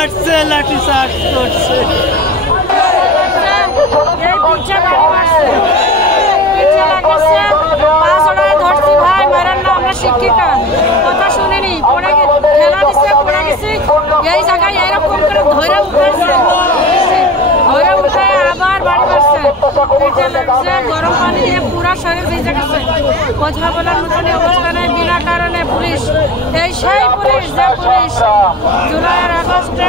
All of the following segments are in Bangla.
মারছে, লাঠি চার্জ করছে। শিক্ষিকা কথা শুনিনি, পড়ে খেলা দিচ্ছে, পড়ে গেছি এই জায়গায় এরকম করে ধরে উঠেছে, ধরে উঠে আবার বাড়ি মারছে, পিঠে লাগছে, গরম পানি দিয়ে পুরা শরীর ভিজে গেছে। কথা বলার মতন অবস্থা নেই, বিনা কারণে পুলিশ, এই সেই পুলিশ যে পুলিশ জুলাইয়ের আগস্টে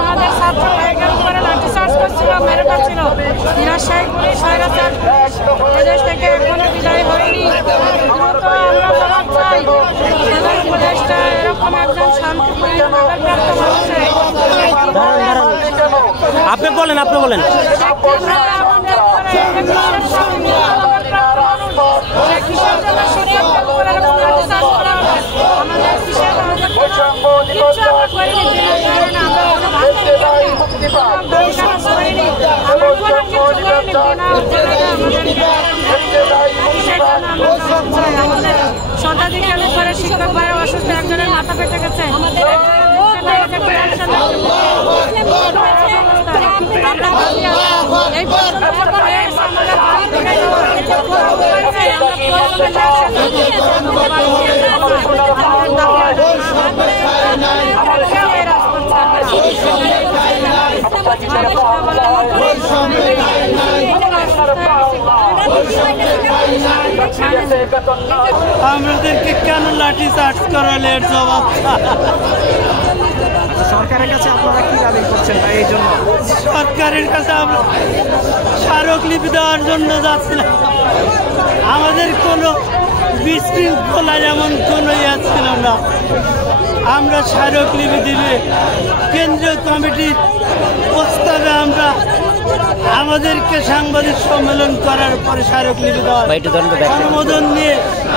আমাদের ছাত্র ভাইদের উপরে লাঠি চার্জ করছিল, মেরে পাচ্ছিল, এরা সেই পুলিশ স্বৈরাচার পুলিশ এদেশ থেকে এখনো বিদায় হয়নি। দ্রুত আমরা জবাব চাই, দেশটা এরকম একজন শান্তিপ্রিয় নাগরিকত্ব মানুষের। আপনি বলেন, আপনি বলেন। শতাধিক করে শিক্ষক ভাই অসুস্থ, একজনের মাথা ফেটে গেছে, আমাদেরকে কেন লাঠি চার্জ করালে এর জবাব সরকারের কাছে আপনারা কি দাবি করছেন? এই জন্য সরকারের কাছে আমরা স্মারকলিপি দেওয়ার জন্য যাচ্ছিলাম। আমাদের কোনো বিশৃঙ্খলা যেমন কোনো ইয়ে ছিল না। আমরা স্মারকলিপি দিবে কেন্দ্রীয় কমিটির প্রস্তাবে আমরা আমাদেরকে সাংবাদিক সম্মেলন করার পরে স্মারকলিপি দেওয়ার অনুমোদন নিয়ে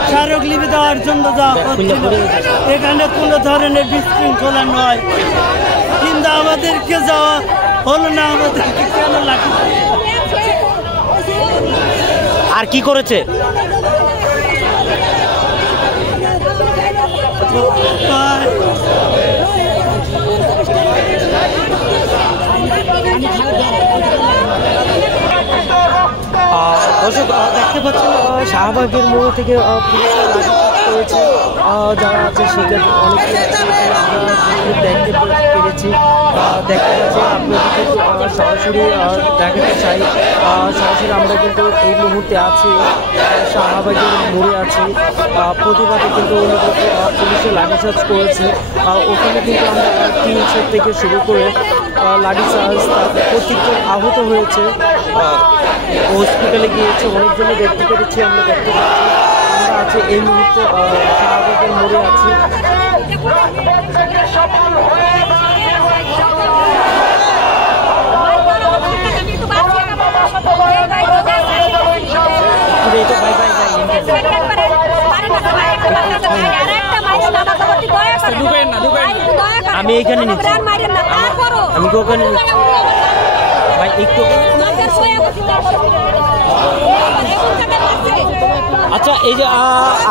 স্মারকলিপি দেওয়ার জন্য যাওয়া হচ্ছিল। এখানে কোনো ধরনের বিশৃঙ্খলা নয়, কিন্তু আমাদেরকে যাওয়া হলো না। আমাদেরকে কেন লাঠি? আর কি করেছে? দর্শক দেখতে পাচ্ছেন শাহবাগের মোড় থেকে পুলিশের লাঠিচার্জ করেছে যারা আছে সেটা অনেকে আমরা দেখতে পেরেছি। দেখতে পাচ্ছি আপনাদেরকে সরাসরি দেখাতে চাই। সরাসরি আমরা কিন্তু এই মুহূর্তে আছি শাহবাগের মোড়ে আছি। প্রতিবাদে কিন্তু পুলিশের লাঠিচার্জ করেছে। ওখানে কিন্তু আমরা টিন সেট থেকে শুরু করে লাঠিচার্জ, প্রত্যেকজন আহত হয়েছে, হসপিটালে গিয়েছে, অনেকজনে দেখতে পেরেছি। আমরা দেখতে পাচ্ছি আমরা আছি এই মুহূর্তে শাহবাগের মোড়ে আছি। আমি এইখানে নিচ্ছি, আমি ওখানে ভাই একটু। আচ্ছা, এই যে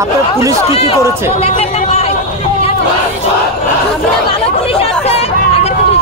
আপনার পুলিশ কি করেছে? ভালো পুলিশ আছে, আগের পুলিশ